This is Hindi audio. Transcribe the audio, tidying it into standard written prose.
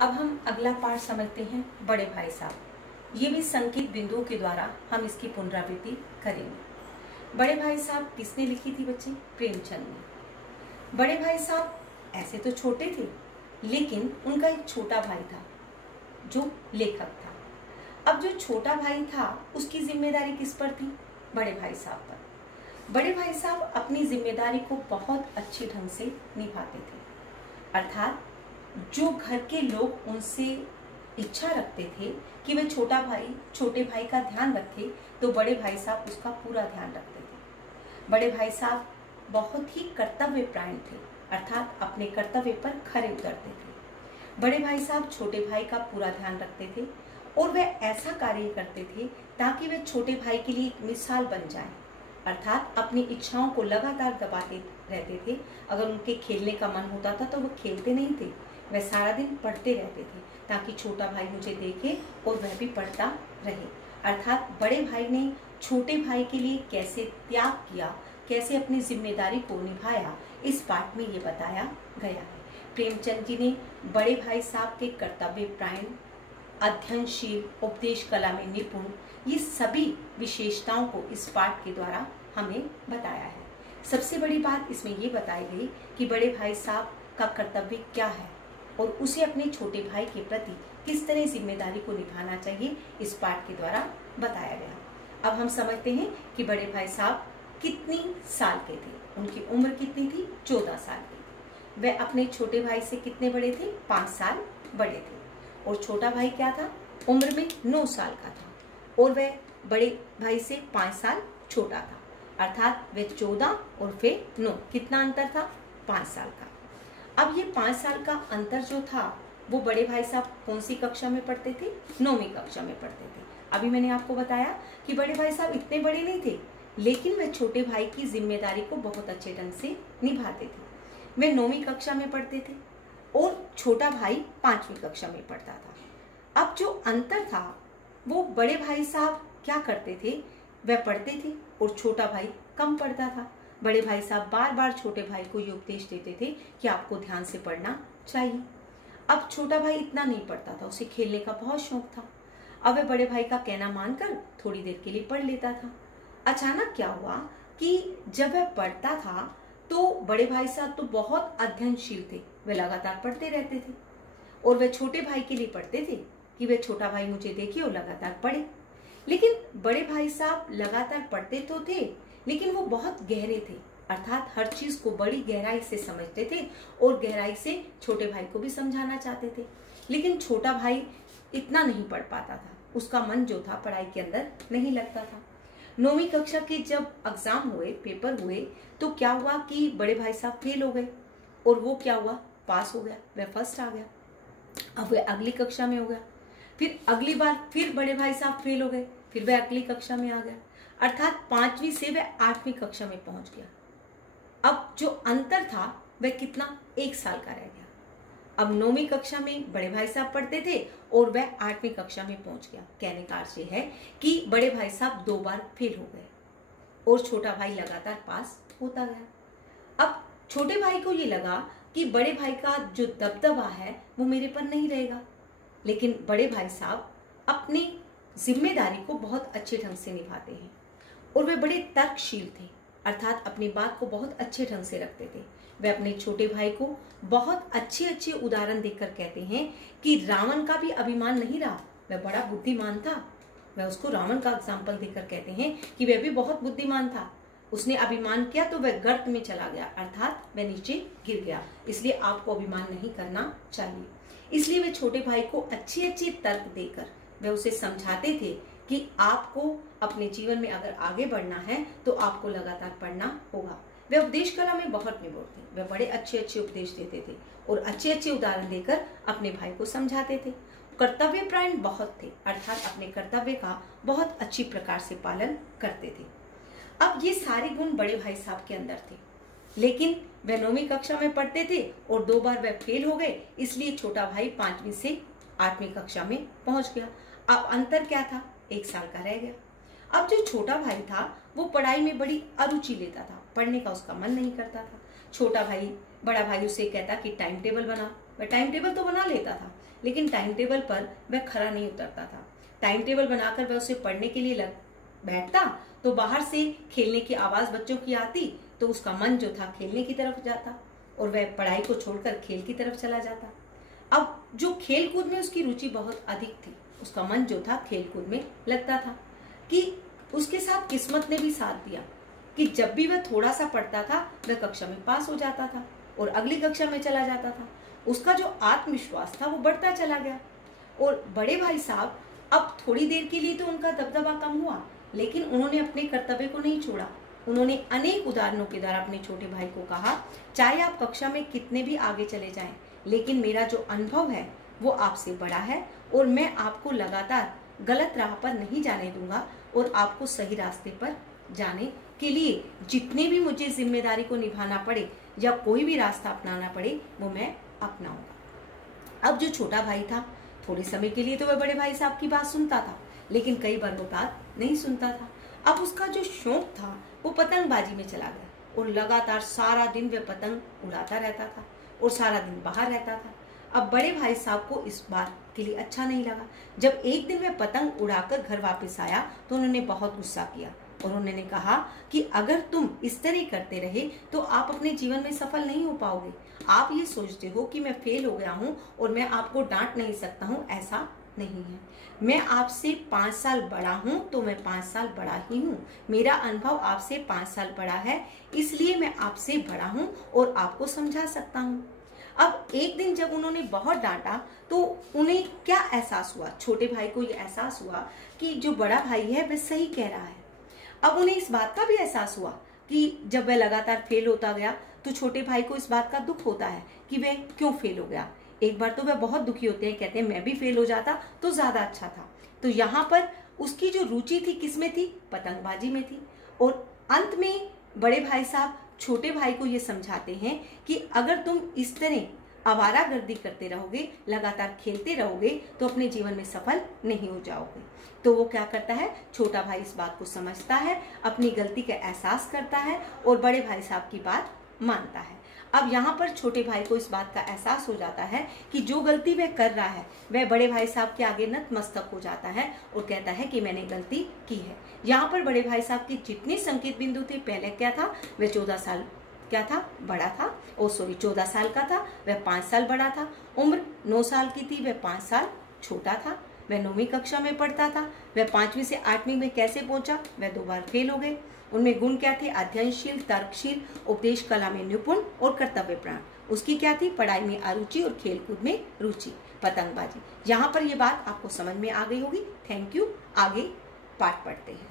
अब हम अगला पाठ समझते हैं बड़े भाई साहब। ये भी संकेत बिंदुओं के द्वारा हम इसकी पुनरावृत्ति करेंगे। बड़े भाई साहब किसने लिखी थी बच्चे? प्रेमचंद ने। बड़े भाई साहब ऐसे तो छोटे थे, लेकिन उनका एक छोटा भाई था जो लेखक था। अब जो छोटा भाई था उसकी जिम्मेदारी किस पर थी? बड़े भाई साहब पर। बड़े भाई साहब अपनी जिम्मेदारी को बहुत अच्छे ढंग से निभाते थे, अर्थात जो घर के लोग उनसे इच्छा रखते थे कि वे छोटे भाई का ध्यान रखे, तो बड़े भाई साहब उसका पूरा ध्यान रखते थे। बड़े भाई साहब बहुत ही कर्तव्यपरायण थे, अर्थात अपने कर्तव्य पर खरे उतरते थे। बड़े भाई साहब छोटे भाई का पूरा ध्यान रखते थे और वे ऐसा कार्य करते थे ताकि वे छोटे भाई के लिए एक मिसाल बन जाएं, अर्थात अपनी इच्छाओं को लगातार दबाते रहते थे। अगर उनके खेलने का मन होता था तो वो खेलते नहीं थे, वह सारा दिन पढ़ते रहते थे ताकि छोटा भाई मुझे देखे और वह भी पढ़ता रहे। अर्थात बड़े भाई ने छोटे भाई के लिए कैसे त्याग किया, कैसे अपनी जिम्मेदारी को निभाया, इस पाठ में ये बताया गया है। प्रेमचंद जी ने बड़े भाई साहब के कर्तव्यपरायण, अध्ययनशील, उपदेश कला में निपुण, ये सभी विशेषताओं को इस पाठ के द्वारा हमें बताया है। सबसे बड़ी बात इसमें ये बताई गई कि बड़े भाई साहब का कर्तव्य क्या है और उसे अपने छोटे भाई के प्रति किस तरह जिम्मेदारी को निभाना चाहिए, इस पाठ के द्वारा बताया गया। अब हम समझते हैं कि बड़े भाई साहब कितनी साल के थे। उनकी उम्र कितनी थी? 14 साल की। वह अपने छोटे भाई से कितने बड़े थे? 5 साल बड़े थे। और छोटा भाई क्या था? उम्र में 9 साल का था और वह बड़े भाई से 5 साल छोटा था, अर्थात वह 14 और फिर 9, कितना अंतर था? 5 साल का। अब ये 5 साल का अंतर जो था वो बड़े भाई साहब कौन सी कक्षा में पढ़ते थे? 9वीं कक्षा में पढ़ते थे। अभी मैंने आपको बताया कि बड़े भाई साहब इतने बड़े नहीं थे, लेकिन वे छोटे भाई की जिम्मेदारी को बहुत अच्छे ढंग से निभाते थे। वे 9वीं कक्षा में पढ़ते थे और छोटा भाई 5वीं कक्षा में पढ़ता था। अब जो अंतर था वो बड़े भाई साहब क्या करते थे? वह पढ़ते थे और छोटा भाई कम पढ़ता था। बड़े भाई साहब बार बार छोटे भाई को ये उपदेश देते थे कि आपको ध्यान से पढ़ना चाहिए। अब छोटा भाई इतना नहीं पढ़ता था, उसे खेलने का बहुत शौक था। अब वह बड़े भाई का कहना मानकर थोड़ी देर के लिए पढ़ लेता था। अचानक क्या हुआ कि जब वह पढ़ता था तो बड़े भाई साहब तो बहुत अध्ययनशील थे, वे लगातार पढ़ते रहते थे और वह छोटे भाई के लिए पढ़ते थे कि वह छोटा भाई मुझे देखे और लगातार पढ़े। लेकिन बड़े भाई साहब लगातार पढ़ते तो थे, लेकिन वो बहुत गहरे थे, अर्थात हर चीज को बड़ी गहराई से समझते थे और गहराई से छोटे भाई को भी समझाना चाहते थे। लेकिन छोटा भाई इतना नहीं पढ़ पाता था, उसका मन जो था पढ़ाई के अंदर नहीं लगता था। 9वीं कक्षा के जब एग्जाम हुए, पेपर हुए, तो क्या हुआ कि बड़े भाई साहब फेल हो गए और वो क्या हुआ? पास हो गया, वह फर्स्ट आ गया। अब वह अगली कक्षा में हो गया, फिर अगली बार फिर बड़े भाई साहब फेल हो गए, फिर वह अगली कक्षा में आ गया, अर्थात 5वीं से वह 8वीं कक्षा में पहुंच गया। अब जो अंतर था वह कितना? 1 साल का रह गया। अब 9वीं कक्षा में बड़े भाई साहब पढ़ते थे और वह 8वीं कक्षा में पहुंच गया। कहने का अर्थ है कि बड़े भाई साहब 2 बार फेल हो गए और छोटा भाई लगातार पास होता गया। अब छोटे भाई को ये लगा कि बड़े भाई का जो दबदबा है वो मेरे पर नहीं रहेगा, लेकिन बड़े भाई साहब अपनी जिम्मेदारी को बहुत अच्छे ढंग से निभाते हैं और वे बड़े तर्कशील थे, अर्थात अपनी बात को बहुत अच्छे ढंग से रखते थे। वे अपने छोटे भाई को बहुत अच्छे अच्छे उदाहरण देकर कहते हैं कि रावण का भी अभिमान नहीं रहा, वह बड़ा बुद्धिमान था। वह उसको रावण का एग्जाम्पल देकर कहते हैं कि वह भी बहुत बुद्धिमान था, उसने अभिमान किया तो वह गर्त में चला गया, अर्थात वह नीचे गिर गया, इसलिए आपको अभिमान नहीं करना चाहिए। इसलिए वे छोटे भाई को अच्छे अच्छे तर्क देकर वे उसे समझाते थे कि आपको अपने जीवन में अगर आगे बढ़ना है तो आपको लगातार पढ़ना होगा। वे उपदेश कला में बहुत निपुण थे, वे बड़े अच्छे अच्छे उपदेश देते थे और अच्छे अच्छे उदाहरण देकर अपने भाई को समझाते थे। कर्तव्यपरायण बहुत थे, अर्थात अपने कर्तव्य का बहुत अच्छी प्रकार से पालन करते थे। अब ये सारे गुण बड़े भाई साहब के अंदर थे, लेकिन वह 9वीं कक्षा में पढ़ते थे और 2 बार वह फेल हो गए, इसलिए छोटा भाई 5वीं से 8वीं कक्षा में पहुंच गया। अब अंतर क्या था? 1 साल का रह गया। अब जो छोटा भाई था वो पढ़ाई में बड़ी अरुचि लेता था, पढ़ने का उसका मन नहीं करता था। छोटा भाई बड़ा भाई उसे कहता कि टाइम टेबल बना, वह टाइम टेबल तो बना लेता था, लेकिन टाइम टेबल पर वह खरा नहीं उतरता था। टाइम टेबल बनाकर वह उसे पढ़ने के लिए बैठता तो बाहर से खेलने की आवाज बच्चों की आती, तो उसका मन जो था खेलने की तरफ जाता और वह पढ़ाई को छोड़कर खेल की तरफ चला जाता। अब जो खेल कूद में उसकी रुचि बहुत अधिक थी, उसका मन जो था खेल कूद में लगता था कि उसके साथ किस्मत ने भी साथ दिया कि जब भी वह थोड़ा सा पढ़ता था वह कक्षा में पास हो जाता था और अगली कक्षा में चला जाता था। उसका जो आत्मविश्वास था वो बढ़ता चला गया। और बड़े भाई साहब, अब थोड़ी देर के लिए तो उनका दबदबा कम हुआ, लेकिन उन्होंने अपने कर्तव्य को नहीं छोड़ा। उन्होंने अनेक उदाहरणों के द्वारा अपने छोटे भाई को कहा, चाहे आप कक्षा में कितने भी आगे चले जाएं, लेकिन मेरा जो अनुभव है वो आपसे बड़ा है और मैं आपको लगातार गलत राह पर नहीं जाने दूंगा और आपको सही रास्ते पर जाने के लिए जितने भी मुझे जिम्मेदारी को निभाना पड़े या कोई भी रास्ता अपनाना पड़े वो मैं अपनाऊंगा। अब जो छोटा भाई था, थोड़े समय के लिए तो वह बड़े भाई साहब की बात सुनता था, लेकिन कई बार वो बात नहीं सुनता था। अब उसका जो शौक था वो पतंगबाजी में चला गया और लगातार सारा दिन वह पतंग उड़ाता रहता था और सारा दिन बाहर रहता था। अब बड़े भाई साहब को इस बात के लिए अच्छा नहीं लगा। जब एक दिन वह पतंग उड़ाकर घर वापस आया तो उन्होंने बहुत गुस्सा किया और उन्होंने कहा कि अगर तुम इस तरह करते रहे तो आप अपने जीवन में सफल नहीं हो पाओगे। आप ये सोचते हो कि मैं फेल हो गया हूँ और मैं आपको डांट नहीं सकता हूँ, ऐसा नहीं है। मैं आपसे 5 साल बड़ा हूँ तो मैं 5 साल बड़ा ही हूँ। मेरा अनुभव आपसे 5 साल बड़ा है, इसलिए मैं आपसे बड़ा हूँ और आपको समझा सकता हूँ। अब एक दिन जब उन्होंने बहुत डांटा तो उन्हें क्या एहसास हुआ, छोटे भाई को ये एहसास हुआ कि जो बड़ा भाई है वह सही कह रहा है। अब उन्हें इस बात का भी एहसास हुआ कि जब वह लगातार फेल होता गया तो छोटे भाई को इस बात का दुख होता है कि वह क्यों फेल हो गया। एक बार तो वह बहुत दुखी होते हैं, कहते हैं मैं भी फेल हो जाता तो ज्यादा अच्छा था। तो यहाँ पर उसकी जो रुचि थी किसमें थी, पतंगबाजी में थी। और अंत में बड़े भाई साहब छोटे भाई को ये समझाते हैं कि अगर तुम इस तरह आवारागर्दी करते रहोगे, लगातार खेलते रहोगे तो अपने जीवन में सफल नहीं हो जाओगे। तो वो क्या करता है, छोटा भाई इस बात को समझता है, अपनी गलती का एहसास करता है और बड़े भाई साहब की बात मानता है। अब यहाँ पर छोटे भाई को इस बात का एहसास हो जाता है कि जो गलती वह कर रहा है वह बड़े भाई साहब के आगे नतमस्तक हो जाता है और कहता है कि मैंने गलती की है। यहाँ पर बड़े भाई साहब के जितने संकेत बिंदु थे, पहले क्या था, वह 14 साल क्या था, बड़ा था। 14 साल का था, वह 5 साल बड़ा था। उम्र 9 साल की थी, वह 5 साल छोटा था। वह 9वीं कक्षा में पढ़ता था। वह 5वीं से 8वीं में कैसे पहुंचा, वह 2 बार फेल हो गए। उनमें गुण क्या थे, अध्ययनशील, तर्कशील, उपदेश कला में निपुण और कर्तव्यपरायण। उसकी क्या थी, पढ़ाई में अरुचि और खेलकूद में रुचि, पतंगबाजी। यहाँ पर ये बात आपको समझ में आ गई होगी। Thank you. आगे पाठ पढ़ते हैं।